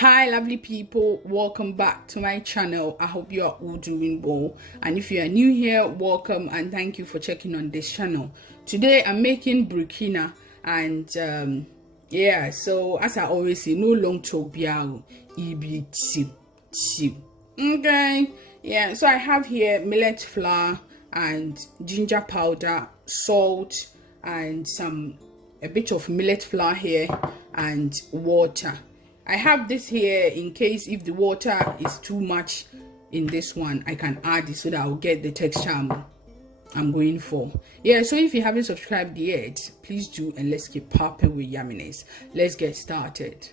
Hi lovely people, welcome back to my channel. I hope you are all doing well, and if you are new here, welcome and thank you for checking on this channel. Today I'm making Burkina, and yeah, so as I always say, no long talk biao, okay. Yeah, so I have here millet flour and ginger powder, salt, and a bit of millet flour here, and water. I have this here in case if the water is too much in this one, I can add it so that I'll get the texture I'm going for. Yeah, so if you haven't subscribed yet, please do, and let's keep popping with yumminess. Let's get started.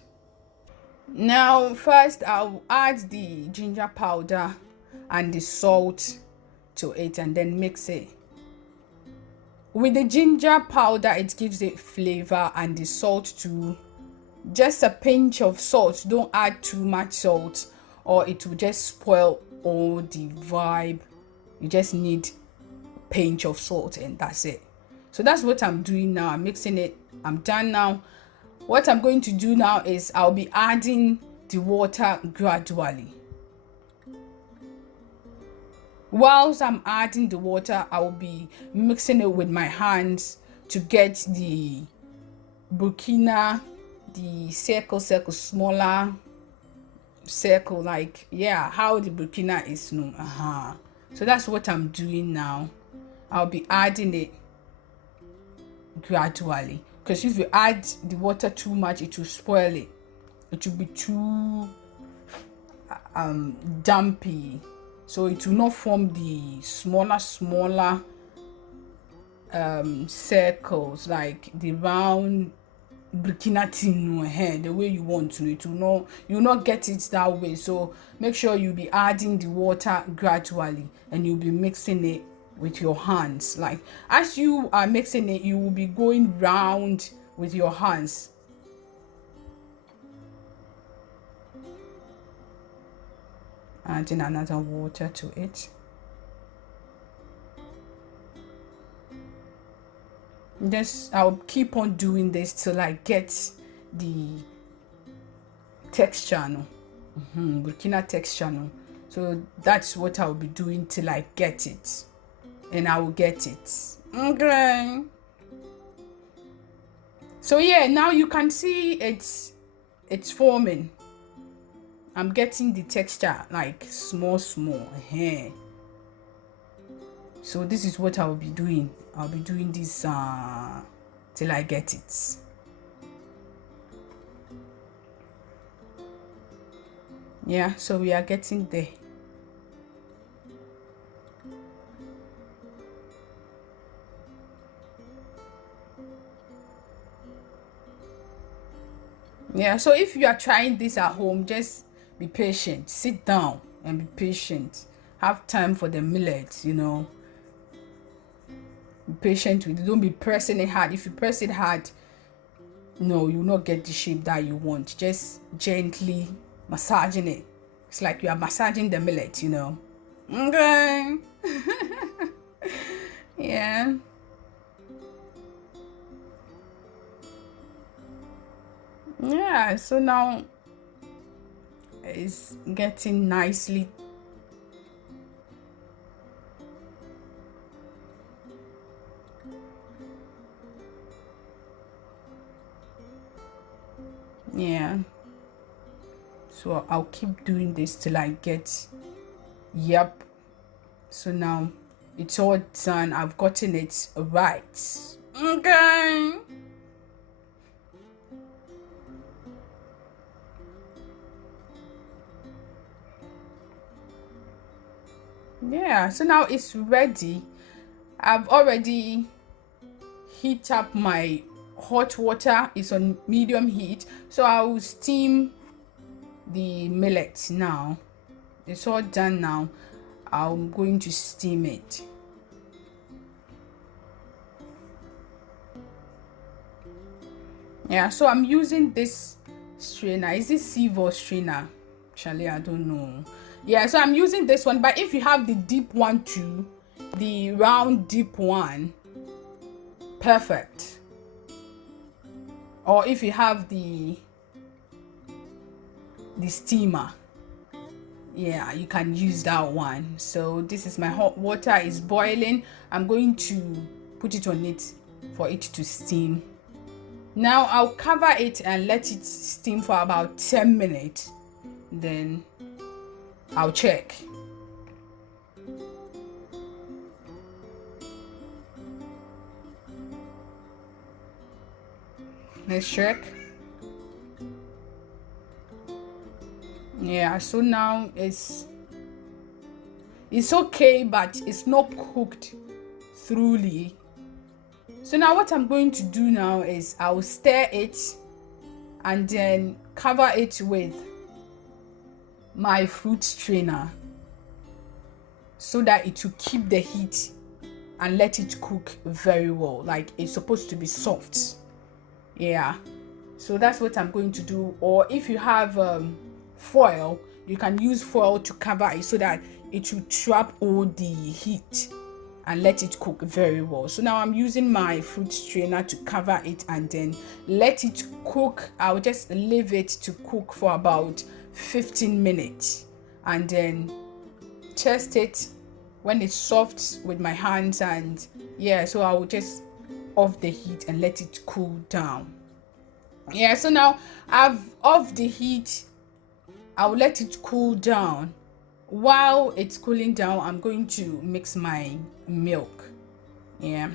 Now first I'll add the ginger powder and the salt to it and then mix it. With the ginger powder, it gives it flavor, and the salt too. Just a pinch of salt, don't add too much salt or it will just spoil all the vibe. You just need a pinch of salt and that's it. So that's what I'm doing now. I'm mixing it. I'm done now. What I'm going to do now is I'll be adding the water gradually. Whilst I'm adding the water, I will be mixing it with my hands to get the Burkina, the circle, smaller circle, like, yeah, how the Burkina is known. So that's what I'm doing now. I'll be adding it gradually, because if you add the water too much, it will spoil it. It will be too dumpy, so it will not form the smaller circles, like the round Burkina tin the way you want to. It will not, you will not get it that way. So make sure you be adding the water gradually, and you'll be mixing it with your hands. Like as you are mixing it, you will be going round with your hands. Adding another water to it. I'll keep on doing this till I get the texture, Burkina texture. So that's what I'll be doing till I get it, and I will get it. Okay. So yeah, now you can see it's forming. I'm getting the texture like small. So this is what I'll be doing. I'll be doing this till I get it. Yeah, so we are getting there. Yeah, so if you are trying this at home, just be patient. Sit down and be patient. Have time for the millet, Be patient with it. Don't be pressing it hard. If you press it hard, no, you will not get the shape that you want. Just gently massaging it. It's like you are massaging the millet, Okay. Yeah. Yeah, so now it's getting nicely. Yeah, so I'll keep doing this till I get, yep. So now it's all done. I've gotten it right. Okay. Yeah, so now it's ready. I've already heat up my hot water. It's on medium heat, so I will steam the millet now. It's all done now. I'm going to steam it. Yeah, so I'm using this strainer. Is this sieve or strainer? Actually, I don't know. Yeah, so I'm using this one, but if you have the deep one too, the round deep one, perfect. Or if you have the the steamer. Yeah, you can use that one. So this is my hot water is boiling. I'm going to put it on it for it to steam. Now I'll cover it and let it steam for about 10 minutes. Then I'll check. Let's check. Yeah, so now it's okay, but it's not cooked thoroughly. So now what I'm going to do now is I'll stir it and then cover it with my fruit strainer so that it will keep the heat and let it cook very well. Like, it's supposed to be soft. Yeah, so that's what I'm going to do. Or if you have foil, you can use foil to cover it so that it will trap all the heat and let it cook very well. So now I'm using my fruit strainer to cover it and then let it cook. I'll just leave it to cook for about 15 minutes and then test it when it's soft with my hands. And yeah, so I will just off the heat and let it cool down. Yeah, so now I've off the heat. I will let it cool down. While it's cooling down, I'm going to mix my milk. Yeah.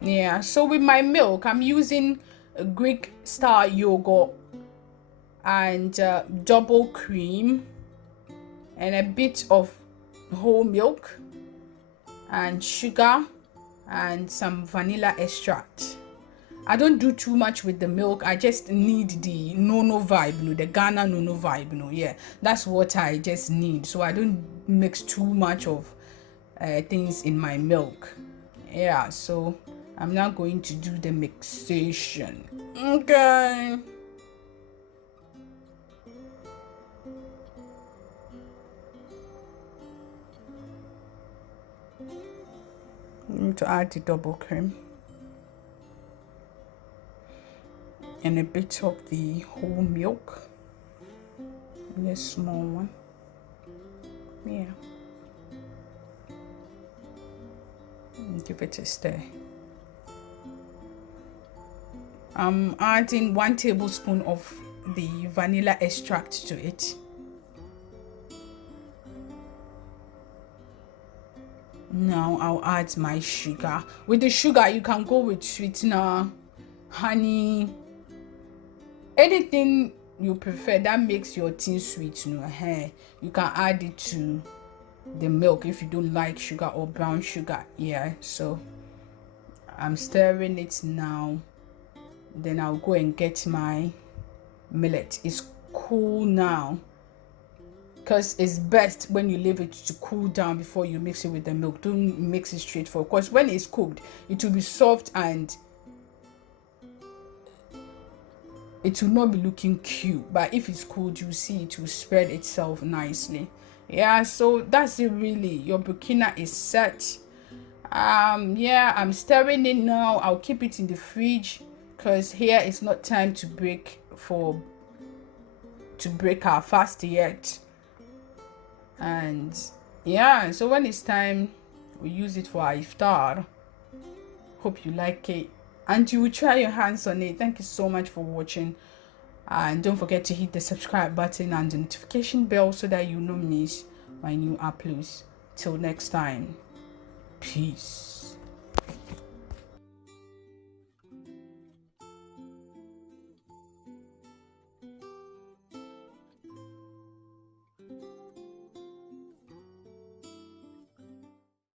Yeah, so with my milk, I'm using a Greek style yogurt and double cream and a bit of whole milk and sugar and some vanilla extract. I don't do too much with the milk. I just need the nono vibe, the Ghana nono vibe, yeah, that's what I just need. So I don't mix too much of things in my milk. Yeah, so I'm now going to do the mixation. Okay. I need to add the double cream and a bit of the whole milk, a small one. Yeah, and give it a stir. I'm adding 1 tablespoon of the vanilla extract to it. Now I'll add my sugar. With the sugar, you can go with sweetener, honey, anything you prefer that makes your tea sweet. You can add it to the milk if you don't like sugar or brown sugar. Yeah, so I'm stirring it now. Then I'll go and get my millet. It's cool now, because it's best when you leave it to cool down before you mix it with the milk. Don't mix it straight forward, because when it's cooked, it will be soft and it will not be looking cute. But if it's cooled, you see it will spread itself nicely. Yeah, so that's it really. Your Burkina is set. Yeah, I'm stirring it now. I'll keep it in the fridge because here it's not time to break our fast yet. And yeah, so when it's time, we use it for our iftar. Hope you like it and you will try your hands on it. Thank you so much for watching, and don't forget to hit the subscribe button and the notification bell so that you don't miss my new uploads. Till next time, peace.